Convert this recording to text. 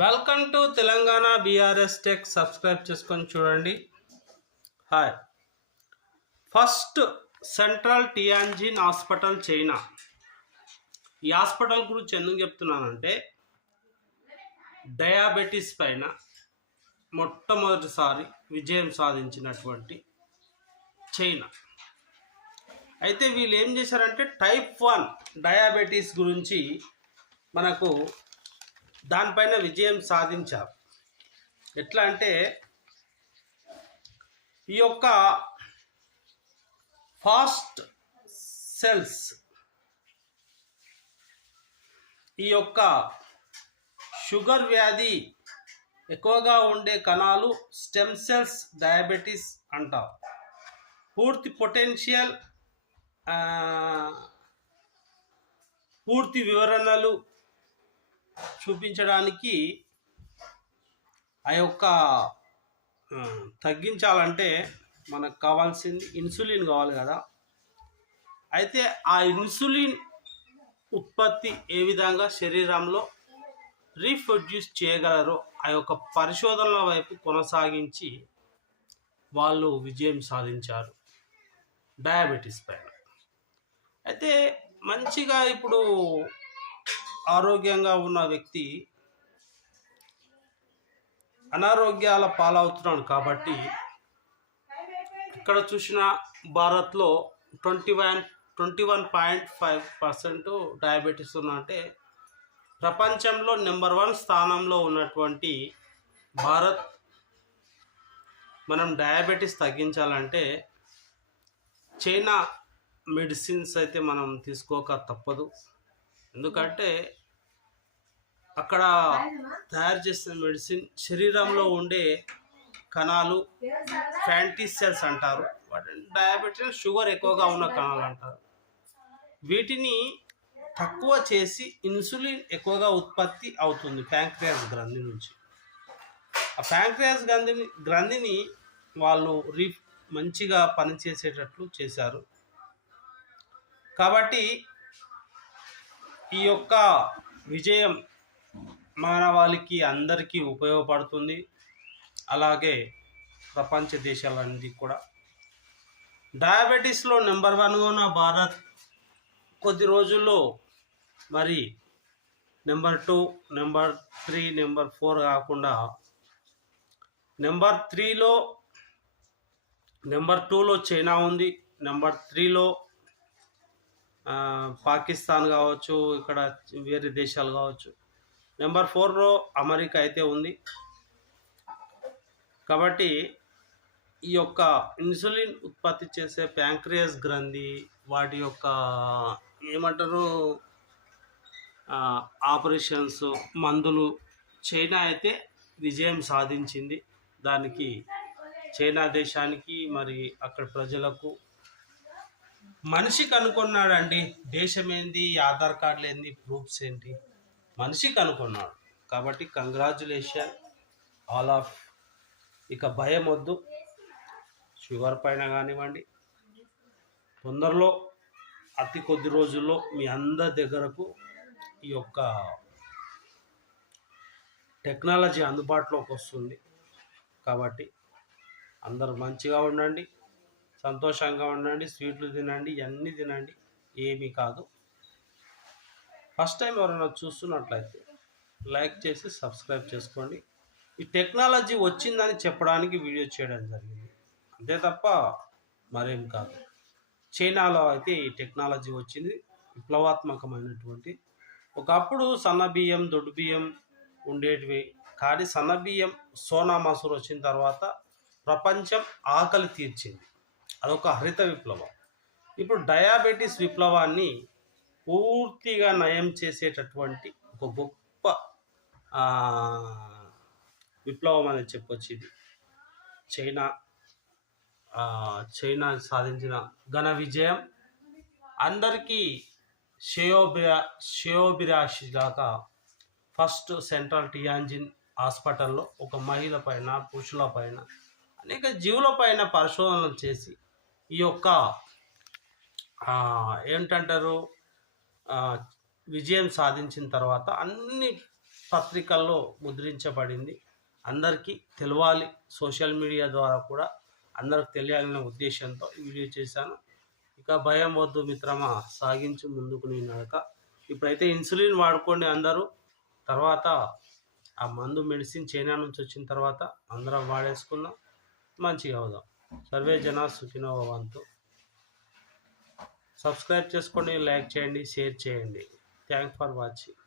Welcome to Telangana BRS tech. Subscribe చేసుకొని చూడండి. Hi. First central Tianjin hospital China. ఈ hospital గురించి ఎందుకు చెప్తున్నానంటే డయాబెటీస్ పైన మొట్టమొదటిసారి విజయం సాధించినటువంటి చైనా. అయితే వీళ్ళు ఏం చేశారంటే టైప్ 1 డయాబెటీస్ గురించి మనకు దానిపైన విజయం సాధించారు. ఎట్లా అంటే ఈ యొక్క ఫాస్ట్ సెల్స్, ఈ యొక్క షుగర్ వ్యాధి ఎక్కువగా ఉండే కణాలు స్టెమ్ సెల్స్ డయాబెటీస్ అంటారు. పూర్తి పొటెన్షియల్, పూర్తి వివరణలు చూపించడానికి ఆ యొక్క తగ్గించాలంటే మనకు కావాల్సింది ఇన్సులిన్ కావాలి కదా. అయితే ఆ ఇన్సులిన్ ఉత్పత్తి ఏ విధంగా శరీరంలో రీప్రొడ్యూస్ చేయగలరో ఆ యొక్క పరిశోధనల వైపు కొనసాగించి వాళ్ళు విజయం సాధించారు డయాబెటీస్ పైన. అయితే మంచిగా ఇప్పుడు ఆరోగ్యంగా ఉన్న వ్యక్తి అనారోగ్యాల పాలవుతున్నాడు కాబట్టి ఇక్కడ చూసిన భారత్లో 21.5% డయాబెటీస్ ఉన్నంటే ప్రపంచంలో నెంబర్ 1 స్థానంలో ఉన్నటువంటి భారత్. మనం డయాబెటీస్ తగ్గించాలంటే చైనా మెడిసిన్స్ అయితే మనం తీసుకోక తప్పదు. ఎందుకంటే అక్కడ తయారు చేసిన మెడిసిన్ శరీరంలో ఉండే కణాలు ఫ్యాటీ సెల్స్ అంటారు. డయాబెటీస్ షుగర్ ఎక్కువగా ఉన్న కణాలు అంటారు. వీటిని తక్కువ చేసి ఇన్సులిన్ ఎక్కువగా ఉత్పత్తి అవుతుంది ప్యాంక్రియాస్ గ్రంథి నుంచి. ఆ ప్యాంక్రియాస్ గ్రంథిని వాళ్ళు మంచిగా పనిచేసేటట్లు చేశారు. కాబట్టి ఈ యొక్క విజయం మానవాళికి అందరికీ ఉపయోగపడుతుంది. అలాగే ప్రపంచ దేశాలన్నీ కూడా. డయాబెటీస్లో నెంబర్ 1గా ఉన్న భారత్ కొద్ది రోజుల్లో మరి నెంబర్ 2, నెంబర్ 3, నెంబర్ 4 కాకుండా నెంబర్ 3లో, నెంబర్ 2లో చైనా ఉంది. నెంబర్ 3లో పాకిస్తాన్ కావచ్చు, ఇక్కడ వేరే దేశాలు కావచ్చు. నెంబర్ 4లో అమెరికా అయితే ఉంది. కాబట్టి ఈ యొక్క ఇన్సులిన్ ఉత్పత్తి చేసే ప్యాంక్రియాస్ గ్రంథి వాటి యొక్క ఏమంటారు ఆపరేషన్స్, మందులు చైనా అయితే విజయం సాధించింది. దానికి చైనా దేశానికి మరి అక్కడ ప్రజలకు మనిషి కనుక్కున్నాడండి. దేశం ఏంది, ఆధార్ కార్డులు ఏంది, ప్రూఫ్స్ ఏంటి, మనిషి కనుక్కున్నాడు. కాబట్టి కంగ్రాచులేషన్ ఆల్ ఆఫ్. ఇక భయం వద్దు. షుగర్ పైన కానివ్వండి, తొందరలో అతి కొద్ది రోజుల్లో మీ అందరి దగ్గరకు ఈ యొక్క టెక్నాలజీ అందుబాటులోకి వస్తుంది. కాబట్టి అందరూ మంచిగా ఉండండి, సంతోషంగా ఉండండి, స్వీట్లు తినండి, ఇవన్నీ తినండి, ఏమీ కాదు. ఫస్ట్ టైం ఎవరైనా చూస్తున్నట్లయితే లైక్ చేసి సబ్స్క్రైబ్ చేసుకోండి. ఈ టెక్నాలజీ వచ్చిందని చెప్పడానికి వీడియో చేయడం జరిగింది, అంతే తప్ప మరేం కాదు. చైనాలో అయితే ఈ టెక్నాలజీ వచ్చింది, విప్లవాత్మకమైనటువంటి. ఒకప్పుడు సన్నబియ్యం, దొడ్డు బియ్యం ఉండేటివి, కానీ సన్నబియ్యం, సోనా మసూర్ వచ్చిన తర్వాత ప్రపంచం ఆకలి తీర్చింది. అదొక హరిత విప్లవం. ఇప్పుడు డయాబెటీస్ విప్లవాన్ని పూర్తిగా నయం చేసేటటువంటి ఒక గొప్ప విప్లవం అని చెప్పొచ్చు. ఇది చైనా సాధించిన ఘన విజయం. అందరికీ శ్రేయోభిలాషిలాగా ఫస్ట్ సెంట్రల్ టియాన్జిన్ హాస్పిటల్లో ఒక మహిళ పైన, పురుషుల పైన, అనేక జీవుల పైన పరిశోధనలు చేసి ఈ యొక్క ఏంటంటారు విజయం సాధించిన తర్వాత అన్ని పత్రికల్లో ముద్రించబడింది. అందరికీ తెలవాలి, సోషల్ మీడియా ద్వారా కూడా అందరికి తెలియాలనే ఉద్దేశంతో ఈ వీడియో చేశాను. ఇక భయం వద్దు మిత్రమా, సాగించు ముందుకు నీ నడక. ఇప్పుడైతే ఇన్సులిన్ వాడుకోండి అందరూ. తర్వాత ఆ మందు మెడిసిన్ చైనా నుంచి వచ్చిన తర్వాత అందరం వాడేసుకుందాం, మంచిగా అవుదాం. సర్వే జనా సుఖినో భవంతు. సబ్స్క్రైబ్ చేసుకోండి, లైక్ చేయండి, షేర్ చేయండి. Thanks for watching.